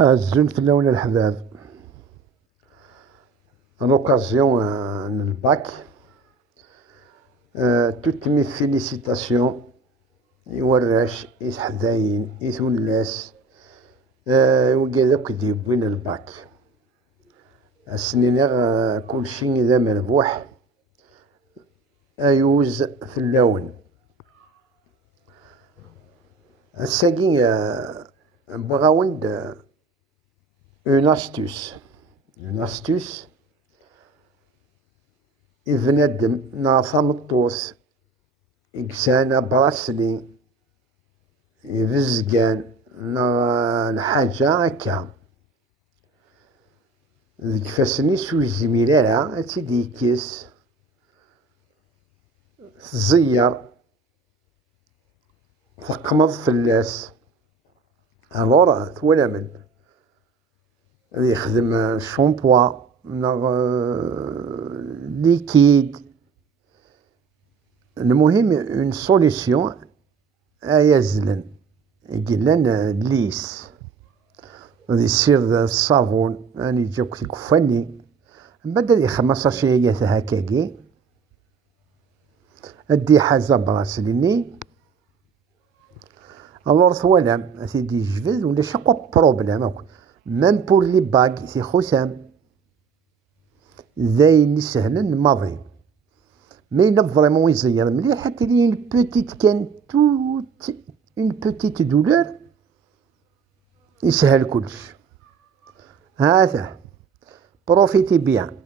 الزون في اللون الحباب. لوكازيون الباك. توت مي فيليسيتاسيون يوراش يتحداين يتونلاس وكذا كديبوين الباك. السنين كلشي إذا مربوح أيوز في اللون. الساقي بغاوند اون استوس بنادم ناصا مطوس إكسانا براسلي يفزقان الحاجة هكا ذيك فاسني سو الزميلارة تيدي يكيس تزير تقمض فلاس الور ثوالا من يخدم الشامبوا ليكيد. المهم اون سوليسيون ايازلن قلنا ليس غادي يصير الصابون راني جاوك تيكفاني من بعد هادي 15 ايات هكاكي ادي حاجه براسليني الور ثوالام تيدي يجبد ولا شاكو بروبليم ميم بور لي باك تيخوسام زاين سهلا ماضي مي إلا فريمون يزير مليح حتى لي اون بوتيت كان توت اون بوتيت دولور يسهل كلش. هذا بروفيتي بيان.